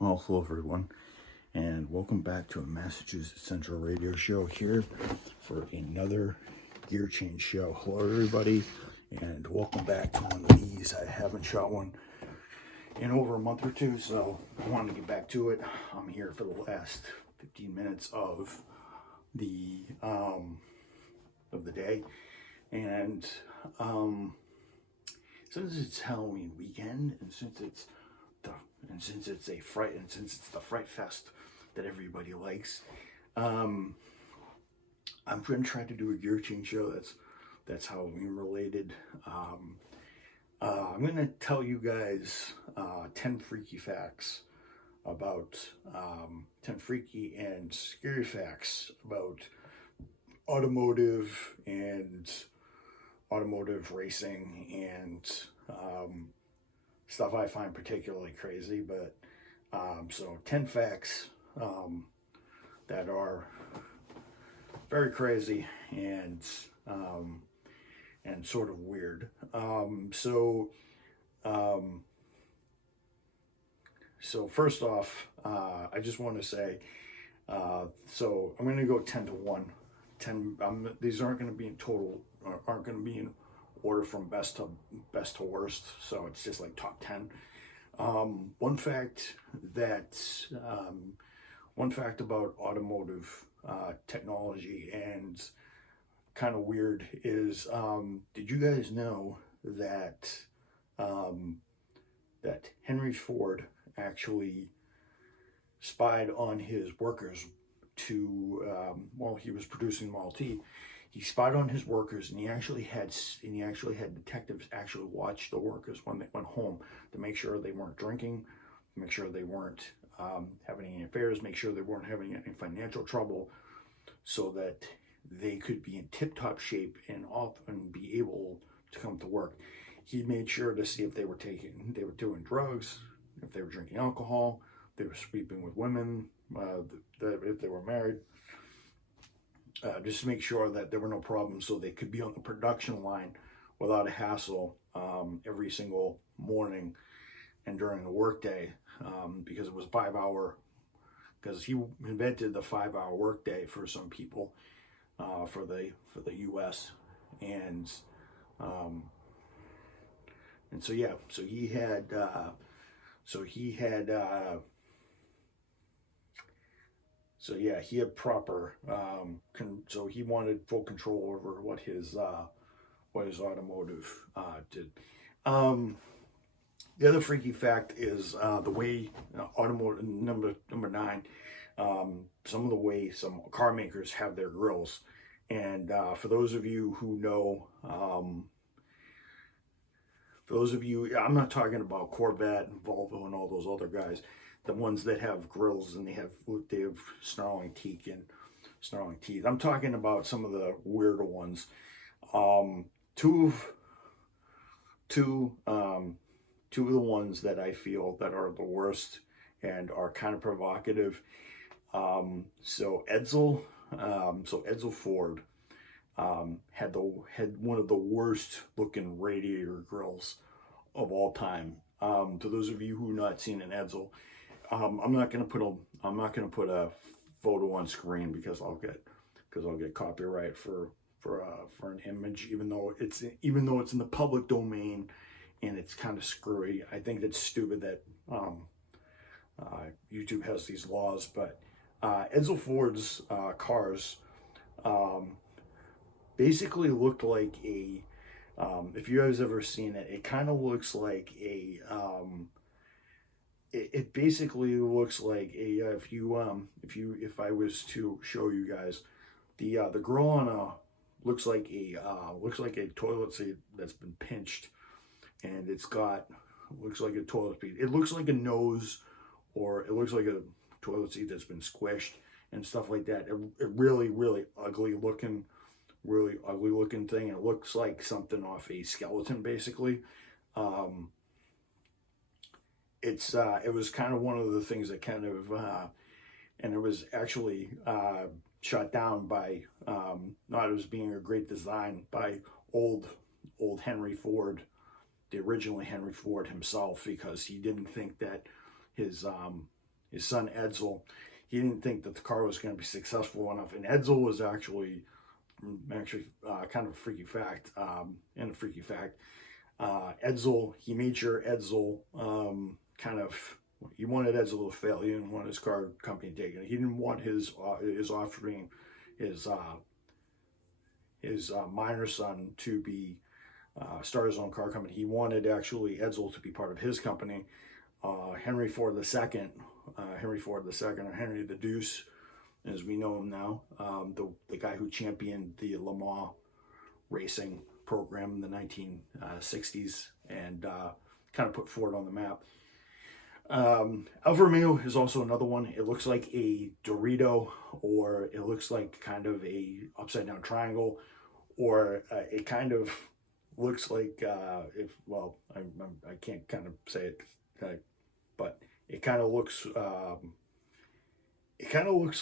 Well, hello everyone, and welcome back to a Massachusetts Central Radio Show here for another gear change show. Hello everybody, and welcome back to one of these. I haven't shot one in over a month or two, so I wanted to get back to it. I'm here for the last 15 minutes of the day, and since it's Halloween weekend, and since it's the Fright Fest that everybody likes, I'm going to try to do a gear change show that's Halloween related. I'm going to tell you guys 10 freaky facts about 10 freaky and scary facts about automotive and automotive racing and stuff I find particularly crazy. But so 10 facts that are very crazy and sort of weird. So first off, I just want to say, so I'm going to go 10 to 1. 10. These aren't going to be in total, aren't going to be in order from best to worst. So it's just like top 10. One fact about automotive technology and kind of weird is, did you guys know that that Henry Ford actually spied on his workers to while he was producing Model T? He spied on his workers, and he actually had detectives actually watch the workers when they went home to make sure they weren't drinking, make sure they weren't having any affairs, make sure they weren't having any financial trouble, so that they could be in tip-top shape and be able to come to work. He made sure to see if they were doing drugs, if they were drinking alcohol, if they were sleeping with women, if they were married. Just to make sure that there were no problems, so they could be on the production line without a hassle every single morning and during the workday, because it was 5 hour. Because he invented the 5 hour workday for some people, for the U.S. and so yeah, so he had proper, so he wanted full control over what his automotive did. The other freaky fact is the way automotive, number 9, some of the way some car makers have their grills. And for those of you who know, I'm not talking about Corvette and Volvo and all those other guys, the ones that have grills and they have snarling teeth. I'm talking about some of the weirder ones. Two of the ones that I feel that are the worst and are kind of provocative. So Edsel Ford had one of the worst looking radiator grills of all time. To those of you who have not seen an Edsel, I'm not gonna put a photo on screen because I'll get copyright for an image, even though it's in the public domain. And it's kind of screwy. I think it's stupid that YouTube has these laws, but Edsel Ford's cars basically looked like a, if you guys ever seen it, it kind of looks like a, it basically looks like a, if I was to show you guys, the grill on looks like a toilet seat that's been pinched. And it's looks like a toilet seat. It looks like a nose, or it looks like a toilet seat that's been squished and stuff like that. It really, really ugly looking thing. It looks like something off a skeleton, basically. It was kind of one of the things that kind of, and it was actually shot down by, not as being a great design, by old Henry Ford, the original Henry Ford himself, because he didn't think that his his son Edsel. He didn't think that the car was going to be successful enough, and Edsel was actually kind of a freaky fact, and a freaky fact. Edsel, he made sure Edsel he wanted Edsel to fail. He didn't want his car company taken. He didn't want his offspring, his minor son, to be start his own car company. He wanted actually Edsel to be part of his company. Henry Ford II, or Henry the Deuce, as we know him now, the guy who championed the Le Mans racing program in the 1960s and kind of put Ford on the map. Alfa Romeo is also another one. It looks like a Dorito, or it looks like kind of a upside down triangle, or it kind of looks like I can't kind of say it, but it kind of looks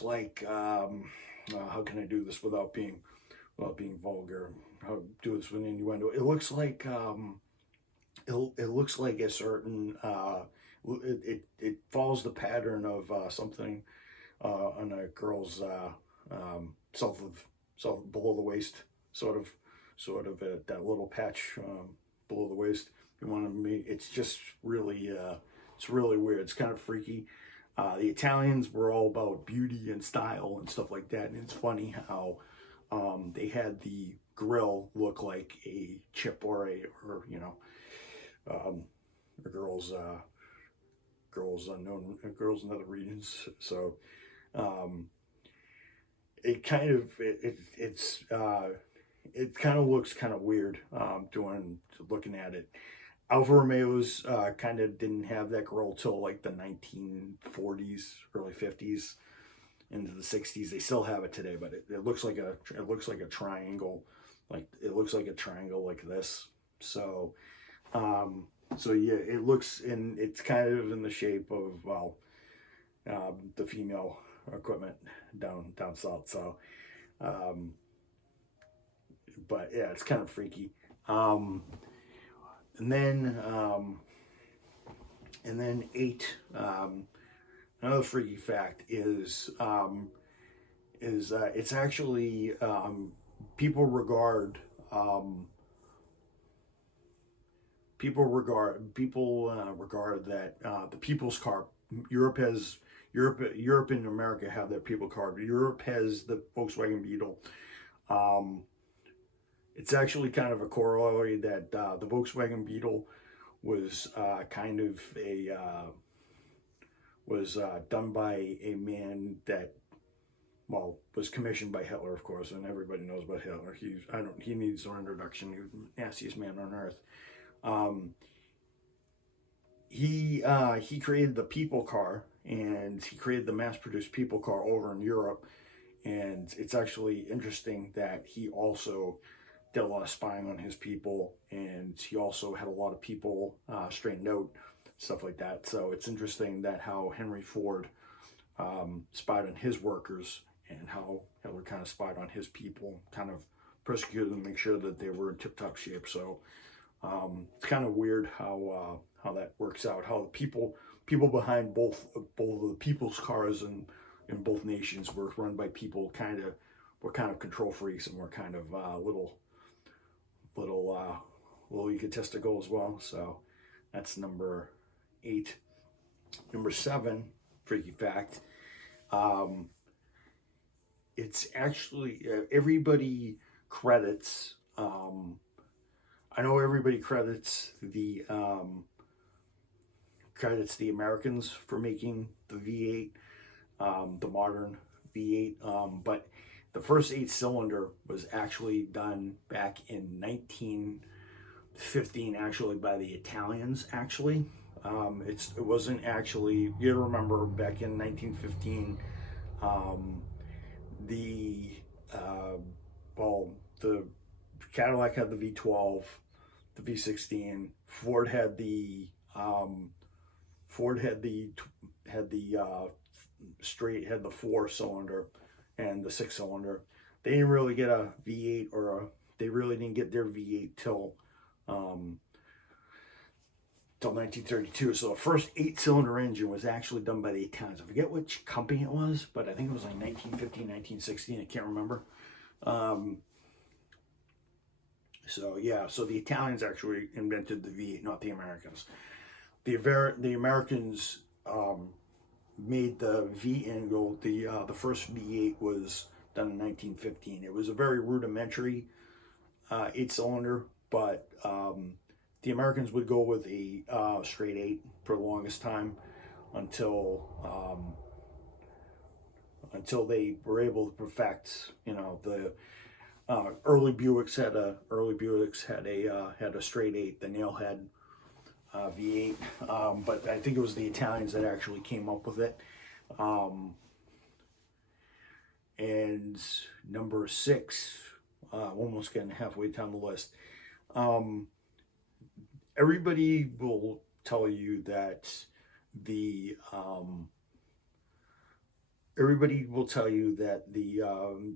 like how can I do this without being vulgar? How do this with innuendo? It looks like it looks like a certain it follows the pattern of something on a girl's below the waist, sort of that little patch below the waist. You want to it's just really it's really weird. It's kind of freaky. The Italians were all about beauty and style and stuff like that, and it's funny how they had the grill look like a chip or a girls in other regions. So it kind of looks kind of weird looking at it. Alfa Romeos kind of didn't have that grill till like the 1940s, early 50s, into the 60s. They still have it today, but it looks like a triangle, like this. So yeah, it looks, and it's kind of in the shape of the female equipment down south. So but yeah, it's kind of freaky. And then 8. Another freaky fact is it's actually people regard that the people's car. Europe and America have their people car. Europe has the Volkswagen Beetle. It's actually kind of a corollary that the Volkswagen Beetle was done by a man that, was commissioned by Hitler, of course, and everybody knows about Hitler. He needs no introduction. He was the nastiest man on earth. He created the people car, and he created the mass-produced people car over in Europe. And it's actually interesting that he also did a lot of spying on his people, and he also had a lot of people straightened out, stuff like that. So it's interesting that how Henry Ford spied on his workers, and how Hitler kind of spied on his people, kind of persecuted them, make sure that they were in tip-top shape. So it's kind of weird how that works out. How the people behind both of the people's cars in both nations were run by people were kind of control freaks, and were kind of little egotistical as well. So that's number 8. Number 7, freaky fact. It's actually everybody credits. I know everybody credits the Americans for making the V8, the modern V8, but the first 8-cylinder was actually done back in 1915, actually, by the Italians, actually. It wasn't actually, you remember back in 1915, the Cadillac had the V12, the V16, Ford had the 4-cylinder and the 6-cylinder. They didn't really get a V8 they really didn't get their V8 till until 1932. So the first 8-cylinder engine was actually done by the Italians. I forget which company it was, but I think it was like 1915, 1916. I can't remember. So yeah, so the Italians actually invented the V8, not the Americans. The Americans made the V angle. The first V8 was done in 1915. It was a very rudimentary 8-cylinder, but the Americans would go with a straight 8 for the longest time until they were able to perfect, the early Buicks had a straight 8. The nail had V8, but I think it was the Italians that actually came up with it. And number 6, almost getting halfway down the list. Everybody will tell you that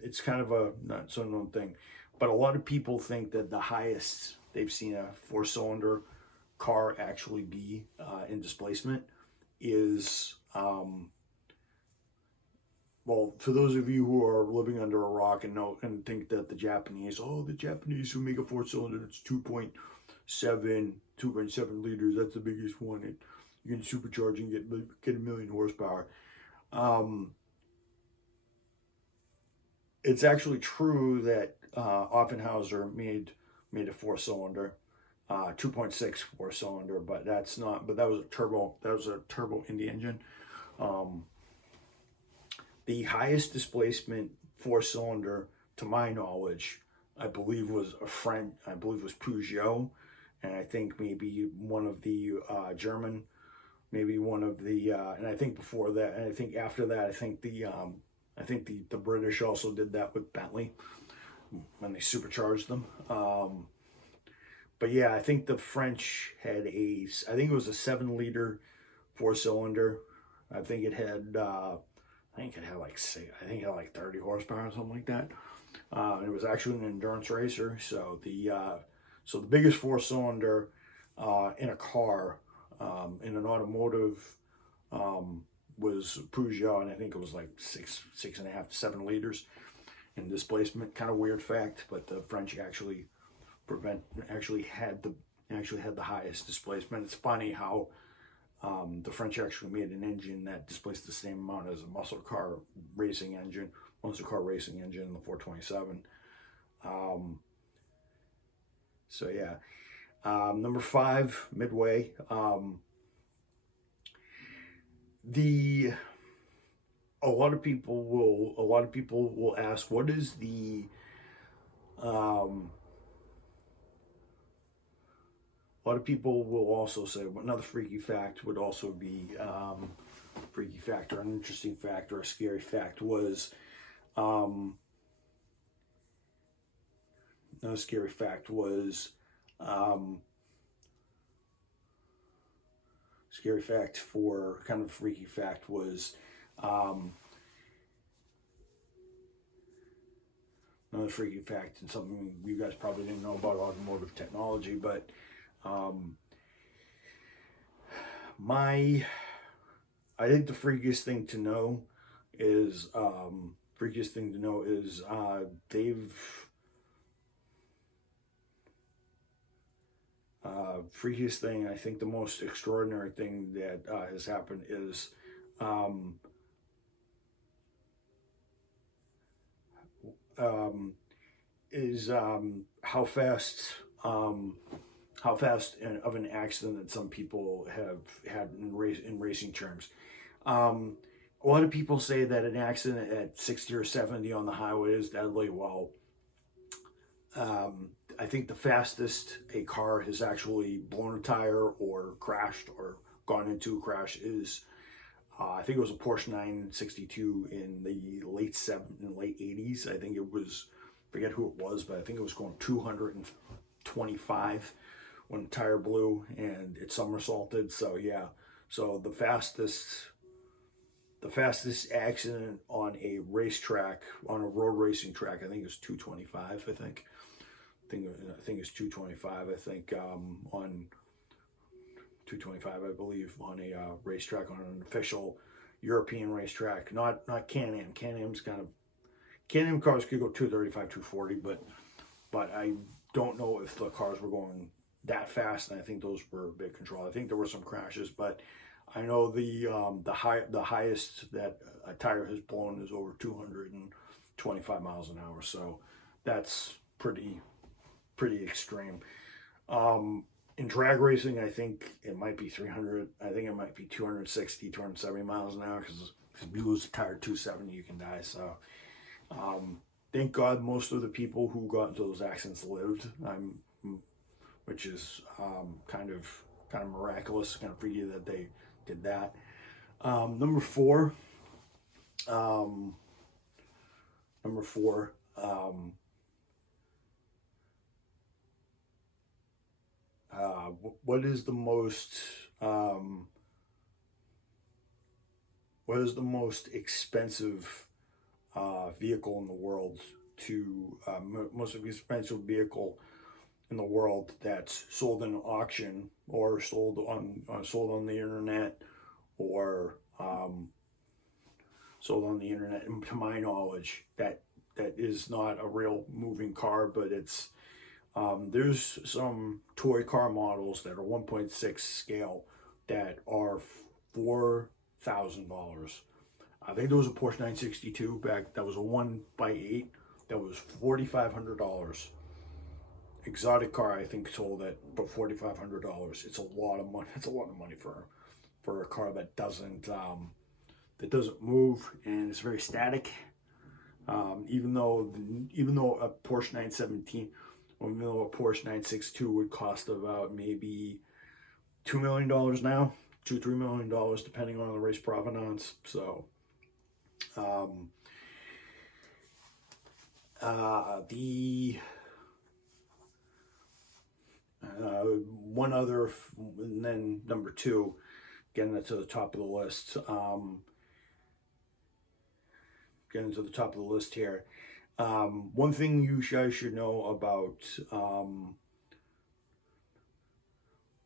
it's kind of a not so known thing, but a lot of people think that the highest they've seen a 4-cylinder car actually be in displacement is well, for those of you who are living under a rock and think that the Japanese who make a 4-cylinder, it's 2.7 liters, that's the biggest one, and you can supercharge and get 1 million horsepower. It's actually true that Offenhauser made a 4-cylinder, 2.6 4-cylinder, but that was a turbo Indy engine. The highest displacement 4-cylinder, to my knowledge, I believe was Peugeot, and I think maybe one of the German, and I think before that, and I think after that, I think the British also did that with Bentley when they supercharged them. But yeah, I think the French had I think it was a 7-liter 4-cylinder. I think it had like 30 horsepower or something like that. And it was actually an endurance racer. So the biggest 4-cylinder in a car, in an automotive, was Peugeot, and I think it was like 6.5 to 7 liters in displacement. Kind of weird fact, but the French actually had the highest displacement. It's funny how the French actually made an engine that displaced the same amount as a muscle car racing engine in the 427. So yeah, number 5, Midway. A lot of people will ask, what is the a lot of people will also say, another freaky fact would also be freaky fact or an interesting fact or a scary fact was another scary fact was scary fact for kind of freaky fact was another freaky fact, and something you guys probably didn't know about automotive technology, but I think the freakiest thing to know is freakiest thing, I think the most extraordinary thing that has happened is how fast of an accident that some people have had in racing terms. A lot of people say that an accident at 60 or 70 on the highway is deadly. Well, I think the fastest a car has actually blown a tire or crashed or gone into a crash is, I think it was a Porsche 962 in the late 80s. I think it was, forget who it was, but I think it was going 225 when the tire blew and it somersaulted. So yeah, so the fastest accident on a racetrack, on a road racing track, I think it was 225. I think it's 225. I think on 225, I believe, on a racetrack, on an official European racetrack. Not Can-Am. Can-Am's kind of, Can-Am cars could go 235, 240, but I don't know if the cars were going that fast, and I think those were a bit controlled. I think there were some crashes, but I know the highest that a tire has blown is over 225 miles an hour, so that's pretty extreme. In drag racing, I think it might be 300. I think it might be 260, 270 miles an hour, because if you lose a tire 270, you can die. So, thank God most of the people who got into those accidents lived, which is kind of miraculous, kind of freaky that they did that. Number four. What is the most expensive vehicle in the world most expensive vehicle in the world that's sold in auction, or sold on the internet, or sold on the internet? And to my knowledge, that is not a real moving car, but it's there's some toy car models that are 1.6 scale that are $4,000. I think there was a Porsche 962 back that was a 1x8 that was $4,500. Exotic car, I think, sold at but $4,500. It's a lot of money. It's a lot of money for a car that doesn't move, and it's very static. Even though a Porsche 917, or even though a Porsche 962 would cost about maybe $2 million now, $2-3 million, depending on the race provenance. So, one other, and then number two, getting to the top of the list. Getting to the top of the list here. One thing you guys should know about,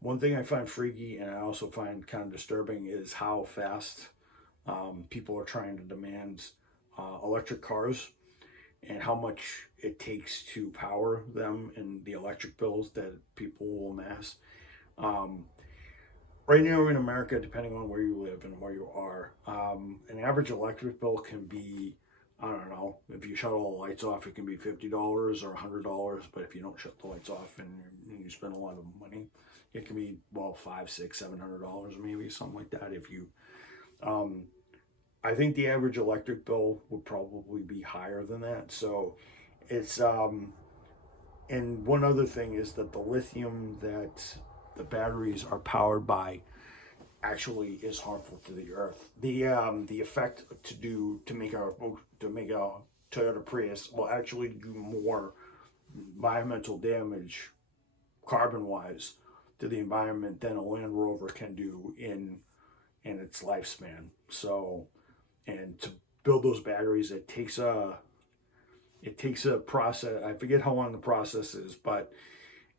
one thing I find freaky and I also find kind of disturbing is how fast people are trying to demand electric cars, and how much it takes to power them, and the electric bills that people will amass. Right now in America, depending on where you live and where you are, an average electric bill can be, I don't know, if you shut all the lights off, it can be $50 or $100. But if you don't shut the lights off and you spend a lot of money, it can be, well, $500, $600, $700 maybe, something like that. If you, I think the average electric bill would probably be higher than that. So it's, and one other thing is that the lithium that the batteries are powered by actually is harmful to the earth. The effect to make a Toyota Prius will actually do more environmental damage, carbon-wise, to the environment than a Land Rover can do in its lifespan. So, and to build those batteries, it takes a process. I forget how long the process is, but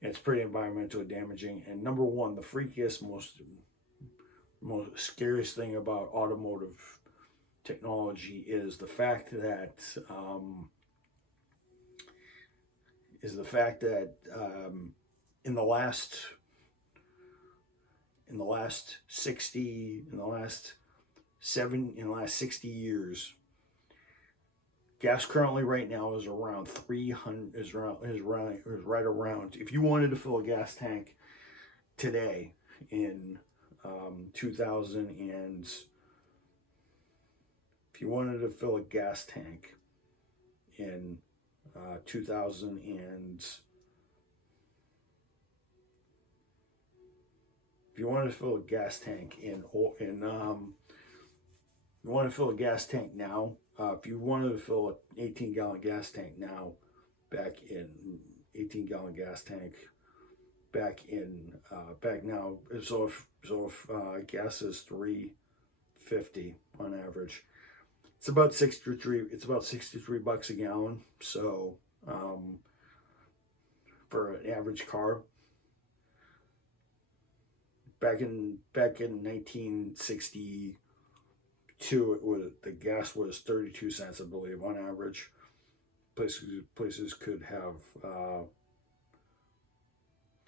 it's pretty environmentally damaging. And number one, the freakiest, most scariest thing about automotive technology is the fact that in the last 60 years, gas currently right now is around 300, is right around, if you wanted to fill a gas tank today in 2000, and if you wanted to fill a gas tank in 2000 and if you wanted to fill a gas tank you want to fill a gas tank now, if you wanted to fill an 18-gallon gas tank now, back now, so if gas is $3.50 on average, it's about $63 a gallon. So for an average car, back in 1962, the gas was 32 cents, I believe, on average. Places could have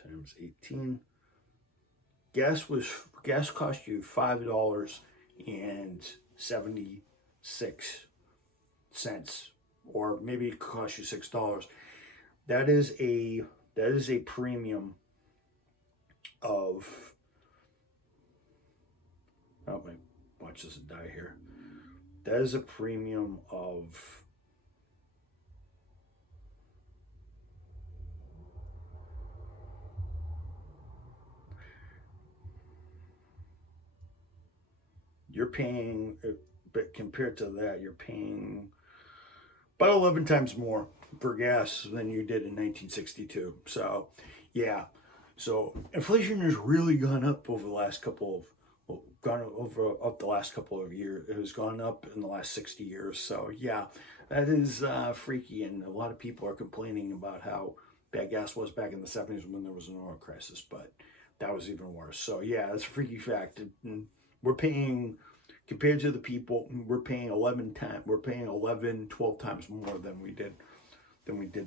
times 18. Gas cost you $5.76, or maybe it cost you $6. That is a premium of, oh my, watch this die here. That is a premium of you're paying, but compared to that, you're paying about 11 times more for gas than you did in 1962. So, yeah. So inflation has really gone up over the last couple of years. It has gone up in the last 60 years. So yeah, that is freaky, and a lot of people are complaining about how bad gas was back in the 70s when there was an oil crisis, but that was even worse. So yeah, that's a freaky fact. And we're paying, compared to the people, we're paying 11, 12 times more than we did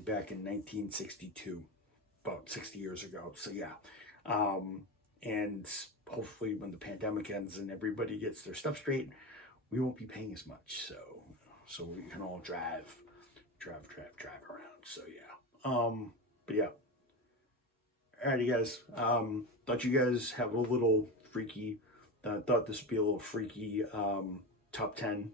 back in 1962, about 60 years ago. So yeah, and hopefully when the pandemic ends and everybody gets their stuff straight, we won't be paying as much. So we can all drive around. So yeah, but yeah. Alrighty, guys. Thought you guys have a little freaky. Thought this would be a little freaky top 10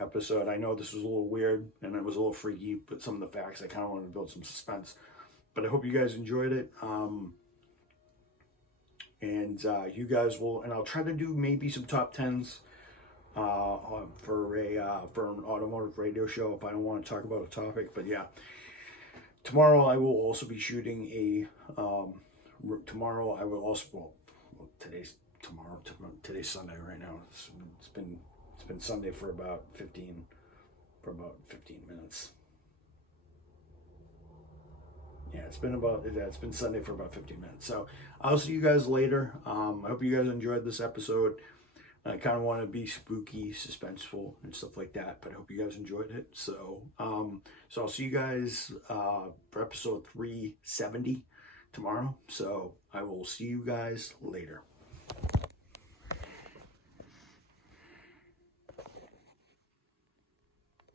episode. I know this was a little weird and it was a little freaky, but some of the facts, I kind of wanted to build some suspense. But I hope you guys enjoyed it. And you guys will, and I'll try to do maybe some top 10s for an automotive radio show if I don't want to talk about a topic. But yeah, tomorrow I will also be shooting tomorrow I will also, today's Sunday right now. It's been Sunday for about 15 minutes. Yeah, it's been Sunday for about 15 minutes. So I'll see you guys later. I hope you guys enjoyed this episode. I kind of want to be spooky, suspenseful, and stuff like that, but I hope you guys enjoyed it. So I'll see you guys for episode 370 tomorrow. So I will see you guys later.